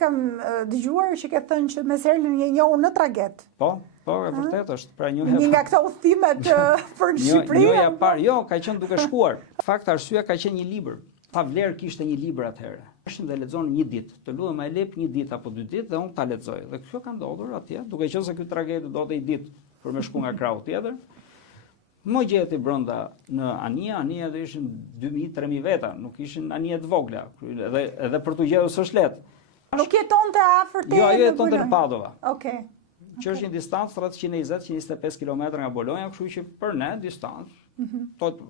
kam dëgjuar që ke thënë që Meserlin je njohur në traget. Po, e vërtet është. Pra një nga këto udhëtimet për Shqipëri. Njohja e parë, jo, ka qenë duke shkuar. Fakt arsyeja ka qenë një libër. Pa vlerë kishte një libër atëherë. Ishim dhe lexon një ditë. Të lutem ai lep një ditë apo 2 ditë dhe unë ta lexoj. Dhe kjo ka ndodhur atje, duke qenë se ky tragedi do të i ditë për me shku nga krahu tjetër. Më gjeti brenda në anija dhe ishin 2000-3000 veta, nuk ishin anije të vogla. Edhe për t'u gjetur s'është lehtë. Nuk jetonte afër te? Jo, jetonte në Padova. Okej. Që është një distancë rreth 120-125 km nga Bologna, kështu që për ne distancë.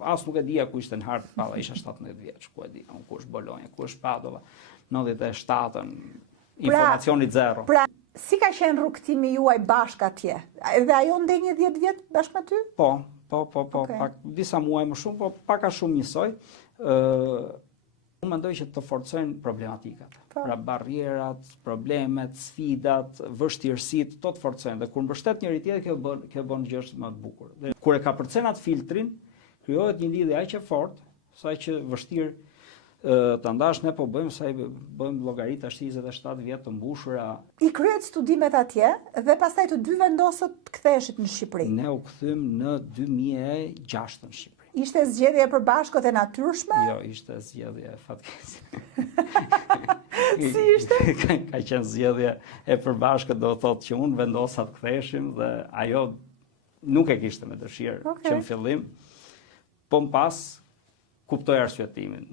As nuk e dija ku ishte në hartë Padova, isha 17 vjeç, ku e di, ku është Bologna, ku është Padova. 97-ën, informacioni zero. Pra, si ka qenë rrugtimi juaj bashkë atje? Edhe ajo ndenjë 10 vjet bashkë me ty? Po, pak disa muaj më shumë, po pak a shumë njësoj. Unë mendoj që të forcojnë problematikat. Pra barrierat, problemet, sfidat, vështirësitë, to të forcojnë. Dhe kur mbështet njëri tjetër, kjo bën gjë më të bukur. Dhe kur e ka përcen atë filtrin, krijohet një lidhje aq e fortë, sa që vështirë ta ndash. Ne po bëjmë llogaritë tash 27 vjet të mbushura. I kryet studimet atje dhe pastaj të dy vendosët të ktheheshit në Shqipëri. Ne u kthyem në 2006 në Shqipëri. Ishte zgjedhje e përbashkët e natyrshme? Jo, ishte zgjedhje fatkeqëse. Si ishte? Ka qenë zgjedhje e përbashkët, do të thotë që unë vendosa të ktheheshim dhe ajo nuk e kishte me dëshirë që në fillim, po më pas kuptoj arsyetimin.